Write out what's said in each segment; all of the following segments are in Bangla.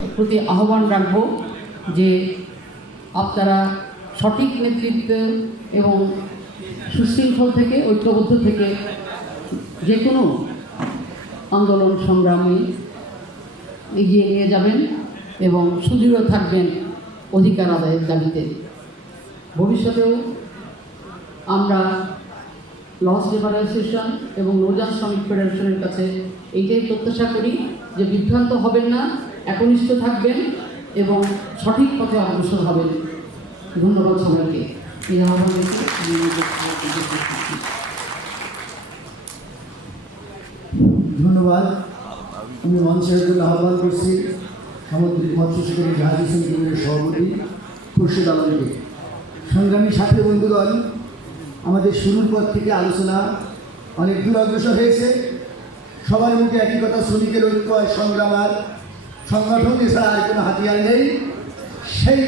প্রতি আহ্বান রাখব যে আপনারা সঠিক নেতৃত্ব এবং সুশৃঙ্খল থেকে ঐক্যবদ্ধ থেকে যে কোনো আন্দোলন সংগ্রামে এগিয়ে নিয়ে যাবেন এবং সুদৃঢ় থাকবেন অধিকার আদায়ের দাবিতে। ভবিষ্যতেও আমরা লস লেবার অ্যাসোসিয়েশন এবং নৌযান শ্রমিক ফেডারেশনের কাছে এইটাই প্রত্যাশা করি যে বিভ্রান্ত হবেন না, একনিষ্ঠ থাকবেন এবং সঠিক পথে অগ্রসর হবেন। ধন্যবাদ সবাইকে। ধন্যবাদ। আমি মঞ্চের জন্য আহ্বান করছি সামুদ্রিক মৎস্য শিকারী জাহাজ সমিতির সভাপতি খুরশিদ আলমকে। সংগ্রামী সাথী বন্ধুগণ, আমাদের শুরুর পর থেকে আলোচনা অনেক দূর অগ্রসর হয়েছে। সবার মুখে একই কথা, শ্রমিকের ঐক্য সংগ্রাম আর সংগঠন এছাড়া আর কোনো হাতিয়ার নেই। সেই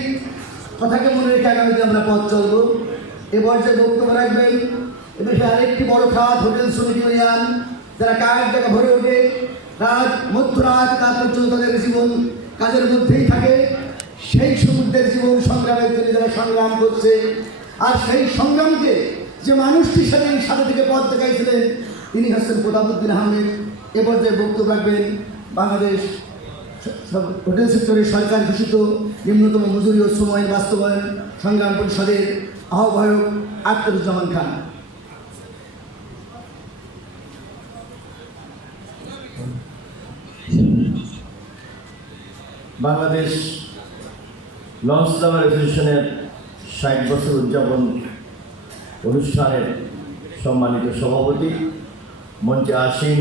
কথাকে মনে রেখে আগামীতে আমরা পথ চলব। এবার যে বক্তব্য রাখবেন এদেশে আরেকটি বড় খাত হোটেল শ্রমিক ইউনিয়ন, যারা কাজের জায়গা ভরে ওঠে, রাত মধ্যরাত রাত পর্যন্ত তাদের জীবন কাজের মধ্যেই থাকে। সেই শ্রমিকদের জীবন সংগ্রামের জন্য যারা সংগ্রাম করছে, আর সেই সংগ্রামকে যে মানুষটির সাথে থেকে পথ দেখাইছিলেন তিনি হচ্ছেন প্রতাপউদ্দিন আহমেদ। এবার যে বক্তব্য রাখবেন বাংলাদেশ হোটেল সেক্টরের সরকার ঘোষিত নিম্নতম মজুরি ও শ্রম আইন বাস্তবায়ন সংগ্রাম পরিষদের আহ্বায়ক আখতারুজ্জামান খান। বাংলাদেশ লঞ্চ লেবার অ্যাসোসিয়েশনের 60 বছর উদযাপন অনুষ্ঠানের সম্মানিত সভাপতি, মঞ্চে আসীন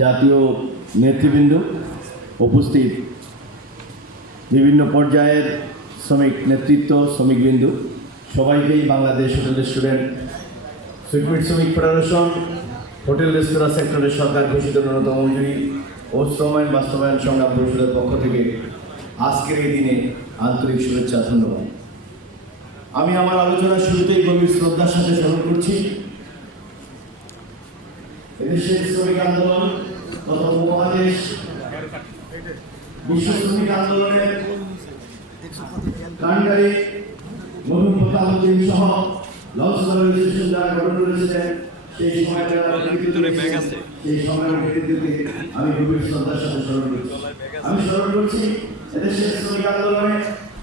জাতীয় নেতৃবৃন্দ, উপস্থিত বিভিন্ন পর্যায়ের শ্রমিক নেতৃত্ব, শ্রমিকবৃন্দ, সবাইকেই বাংলাদেশ হোটেল রেস্টুরেন্ট সুইটমিট শ্রমিক ফেডারেশন হোটেল রেস্তোরাঁ সেক্টরের সরকার ঘোষিত ন্যূনতম মজুরি ও শ্রম আইন বাস্তবায়ন সংগ্রাম পরিষদের পক্ষ থেকে আজকের এই দিনে আন্তরিক শুভেচ্ছা, ধন্যবাদ। আমি আমার আলোচনার শুরুতেই গভীর শ্রদ্ধার সাথে স্মরণ করছি এদেশের শ্রমিক আন্দোলন তথা উপমহাদেশ বিশ্ব শ্রমিক আন্দোলনের কাণ্ডারী মরহুম প্রতাপউদ্দিন সহ লঞ্চ লেবার অ্যাসোসিয়েশন যারা গঠন করেছিলেন সেই সময় আমি গভীর শ্রদ্ধার সাথে স্মরণ করছি। আমি স্মরণ করছি এদেশের শ্রমিক আন্দোলনে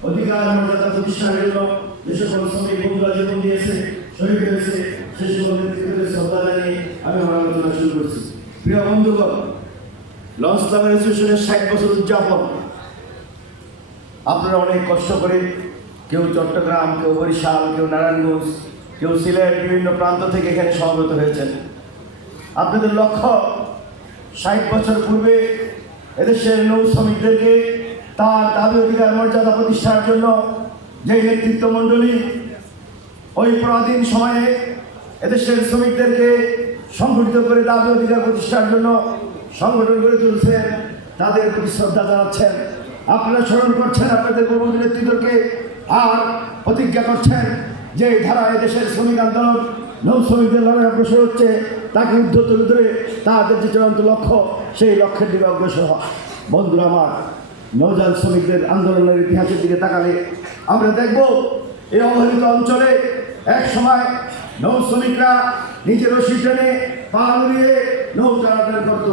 অধিকার মর্যাদা প্রতিষ্ঠানের জন্য যে সকল শ্রমিক বন্ধুরা জীবন দিয়েছে, শহীদ হয়েছে, সে সকল নেতৃত্বের শ্রদ্ধা জানিয়ে আমি আমার আলোচনা শুরু করছি। প্রিয় বন্ধুগণ, লঞ্চ লেবার অ্যাসোসিয়েশনের 60 বছর উদযাপন আপনারা অনেক কষ্ট করে, কেউ চট্টগ্রাম, কেউ বরিশাল, কেউ নারায়ণগঞ্জ, কেউ সিলেট, বিভিন্ন প্রান্ত থেকে এখানে সমবেত হয়েছেন। আপনাদের লক্ষ্য 60 বছর পূর্বে এদেশের নৌ শ্রমিকদেরকে তার দাবি অধিকার মর্যাদা প্রতিষ্ঠার জন্য যে নেতৃত্ব মণ্ডলী ওই পরাধীন সময়ে এদেশের শ্রমিকদেরকে সংগঠিত করে দাবি অধিকার প্রতিষ্ঠার জন্য সংগঠন গড়ে তুলছেন, তাদের প্রতি শ্রদ্ধা জানাচ্ছেন। আপনারা স্মরণ করছেন আপনাদের পূর্ব নেতৃত্বকে, আর প্রতিজ্ঞা করছেন যে ধারা এদেশের শ্রমিক আন্দোলন নৌ শ্রমিকদের লড়াই অগ্রসর হচ্ছে তাকে ঊর্ধ্ব তুলে ধরে তাদের যে চূড়ান্ত লক্ষ্য সেই লক্ষ্যের দিকে অগ্রসর হয়। বন্ধুরা আমার, নৌযান শ্রমিকদের আন্দোলনের ইতিহাসের দিকে তাকালে আমরা দেখব এই অবহেলিত অঞ্চলে এক সময় নৌ শ্রমিকরা নিজের রশি টেনে পা উড়িয়ে নৌ চলাচল করত।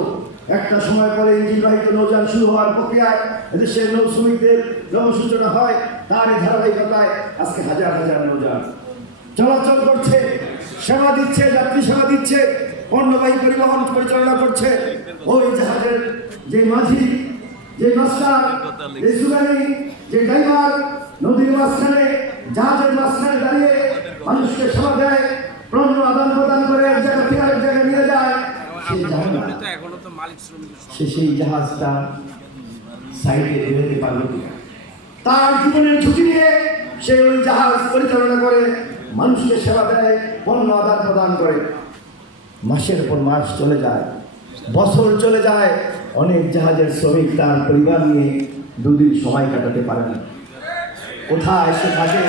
একটা সময় পরে ইঞ্জিন বাহিত নৌযান শুরু হওয়ার প্রক্রিয়ায় এদেশের নৌ শ্রমিকদের সূচনা হয়। তার এই ধারাবাহিকতায় আজকে হাজার হাজার নৌযান চলাচল করছে, সেবা দিচ্ছে, যাত্রী সেবা দিচ্ছে, পণ্যবাহী পরিবহন পরিচালনা করছে। ওই জাহাজের যে মাঝি, যে মাস্টার, যে সুগারি, যে ড্রাইভার নদীর মাঝখানে, জাহাজের মাঝখানে দাঁড়িয়ে মানুষকে সেবা দেয়, পণ্য আদান প্রদান করে এক জায়গা থেকে আরেক জায়গায় নিয়ে যায়। সেই জাহাজটা সাইডে এড়াতে পারল কিনা, তার জীবনের ঝুঁকি নিয়ে সে ওই জাহাজ পরিচালনা করে, মানুষকে সেবা দেয়, পণ্য আদান প্রদান করে। মাসের পর মাস চলে যায়, বছর চলে যায়, অনেক জাহাজের শ্রমিক তার পরিবার নিয়ে 2 দিন সময় কাটাতে পারে না। কোথায় সে থাকে,